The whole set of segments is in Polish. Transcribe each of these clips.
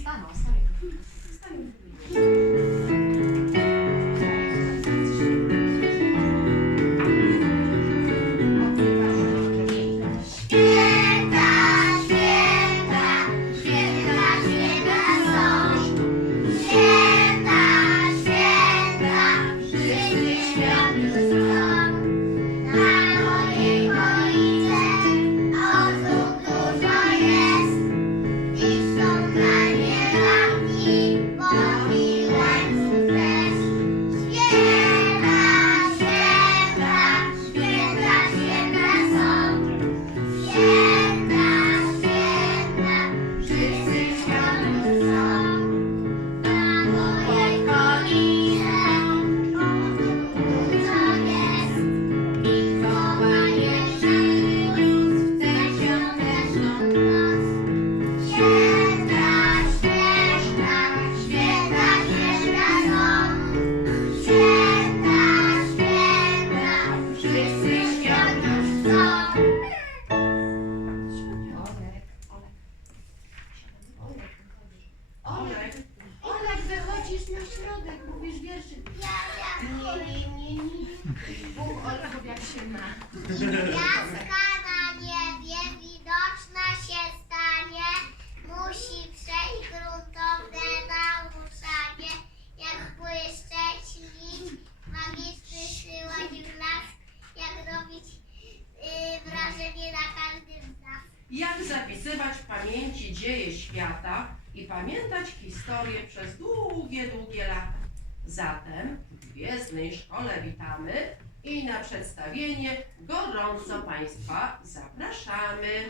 Staną, stają. pamiętać historię przez długie, długie lata. Zatem w Gwiezdnej Szkole witamy i na przedstawienie gorąco Państwa zapraszamy.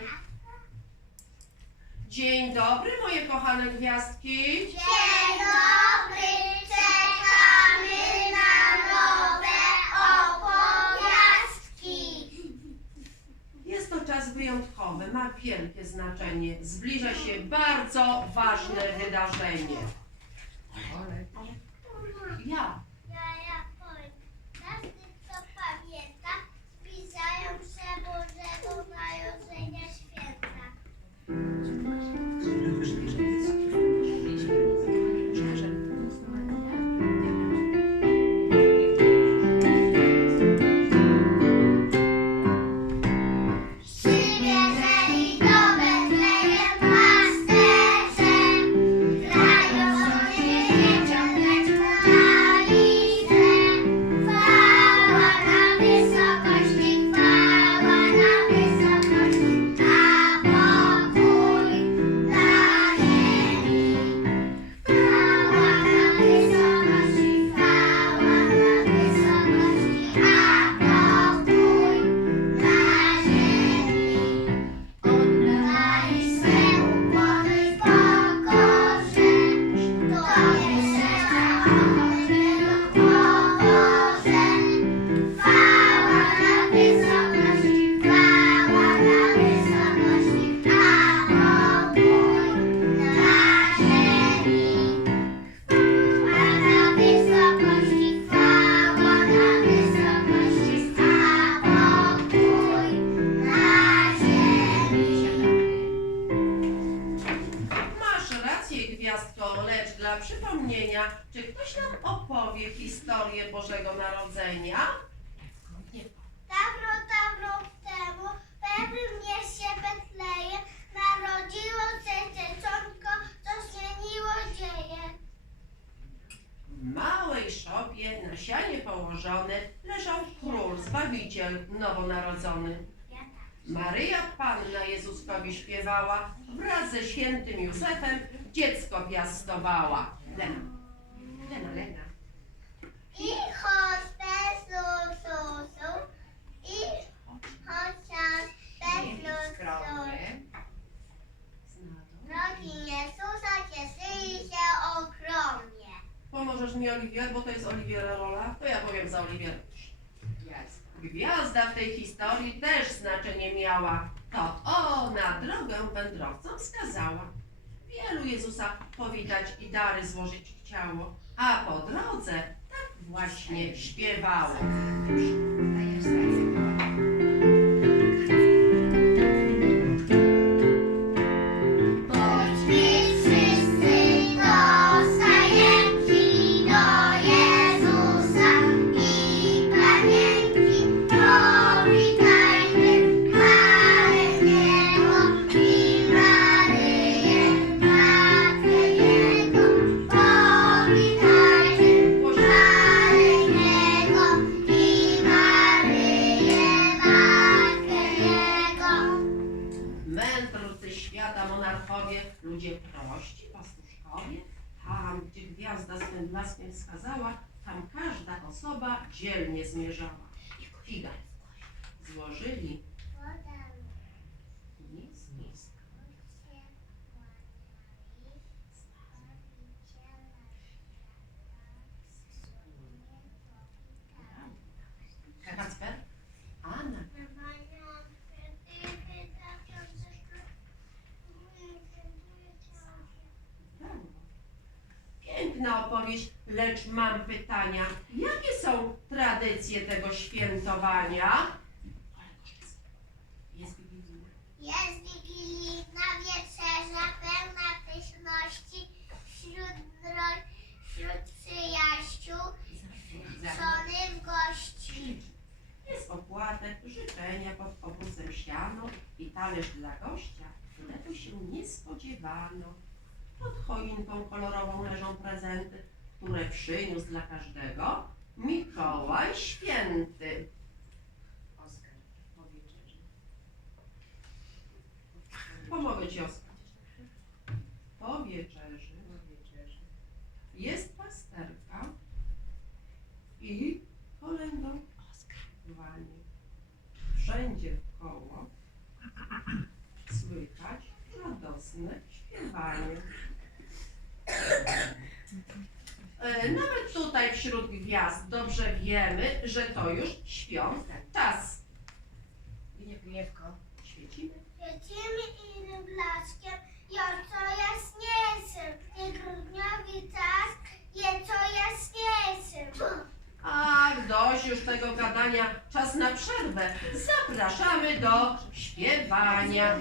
Dzień dobry, moje kochane gwiazdki. Dzień dobry, czekamy wyjątkowy, ma wielkie znaczenie. Zbliża się bardzo ważne wydarzenie. Maryja Panna Jezuskowi śpiewała, wraz ze świętym Józefem dziecko piastowała. Lena, Lena, Lena. I chodź Jezusu, i chociaż bez lustrony. Drogi Jezusa, cieszyli się ogromnie. Pomożesz mi Oliwier, bo to jest Oliwiera rola, to ja powiem za Oliwier. Gwiazda w tej historii też znaczenie miała. To ona drogę wędrowcom wskazała. Wielu Jezusa powitać i dary złożyć chciało, a po drodze tak właśnie śpiewało. Świata, monarchowie, ludzie prości, pastuszkowie. Tam, gdzie gwiazda swym blaskiem wskazała, tam każda osoba dzielnie zmierzała. Figa. Złożyli lecz mam pytania. Jakie są tradycje tego świętowania? Jest Wigilia. Jest wigilijna wieczerza pełna pyszności wśród, ro- wśród przyjaciół, żony w gości. Jest opłatek, życzenia pod obozem siano i talerz dla gościa, którego się nie spodziewano. Pod choinką kolorową leżą prezenty, które przyniósł dla każdego Mikołaj Święty. Wśród gwiazd dobrze wiemy, że to już świąt czas. Winie Kujewko. Świecimy. Świecimy innym blaskiem, jo co jaśniejszym. Nie grudniowy czas, je co jaśniejszym. Ach, dość już tego gadania, czas na przerwę. Zapraszamy do śpiewania.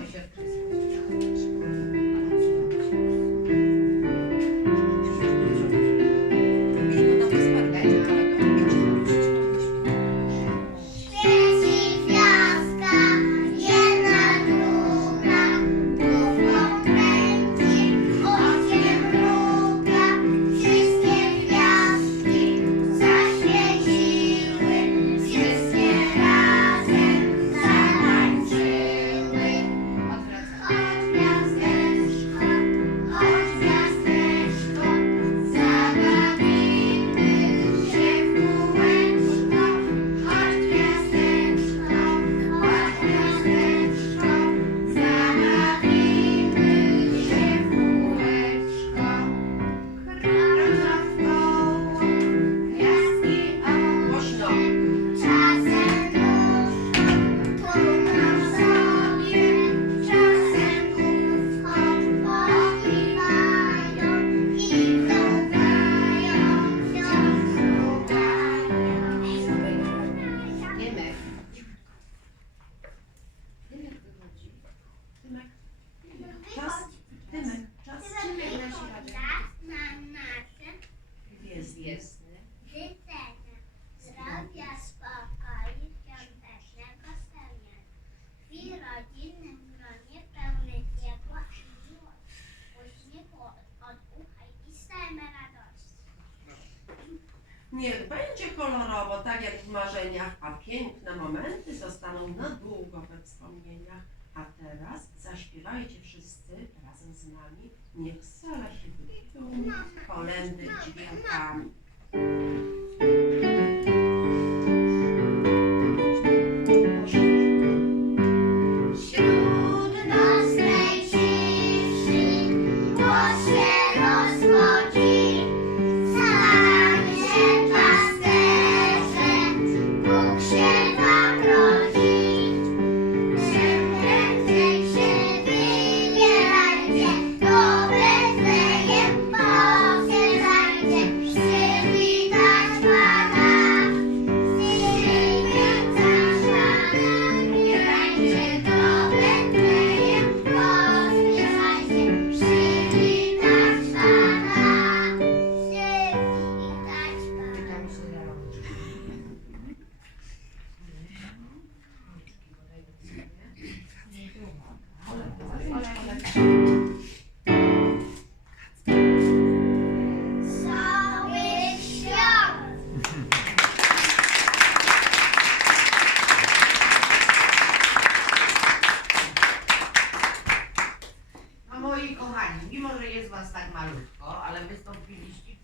Niech będzie kolorowo, tak jak w marzeniach, a piękne momenty zostaną na długo we wspomnieniach. A teraz zaśpiewajcie wszyscy razem z nami. Niech sala się wypełni kolędy dźwiękami.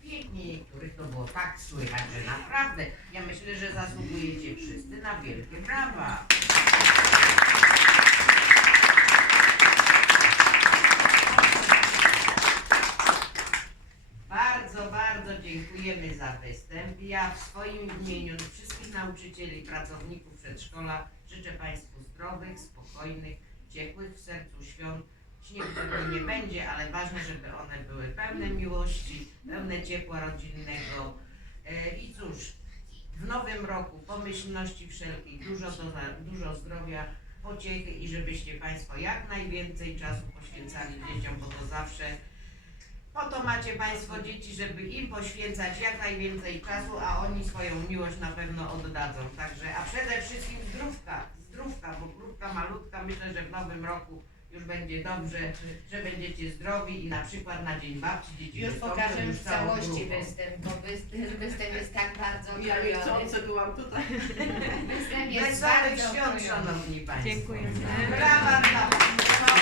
Pięknie niektórych, to było tak słychać, że naprawdę, ja myślę, że zasługujecie wszyscy na wielkie brawa. Bardzo, bardzo dziękujemy za występ. Ja w swoim imieniu wszystkich nauczycieli, pracowników przedszkola życzę Państwu zdrowych, spokojnych, ciepłych w sercu świąt. Śnieg pewnie nie będzie, ale ważne, żeby one były pełne miłości, pełne ciepła rodzinnego. E, I cóż, w nowym roku pomyślności wszelkiej, dużo, do, dużo zdrowia, pociechy i żebyście Państwo jak najwięcej czasu poświęcali dzieciom, bo to zawsze po to macie Państwo dzieci, żeby im poświęcać jak najwięcej czasu, a oni swoją miłość na pewno oddadzą. Także, a przede wszystkim zdrówka, zdrówka, bo grupka malutka, myślę, że w nowym roku już będzie dobrze, że będziecie zdrowi i na przykład na Dzień Babci dzieci Już wystąpią pokażę już w całą całości grupą. występ, bo występ, występ jest tak bardzo Ja okrojony. niechcący byłam tutaj. Występ jest Wesołych bardzo świąt, okrojony. Szanowni Państwo. Dziękujemy. Brawa dla Was.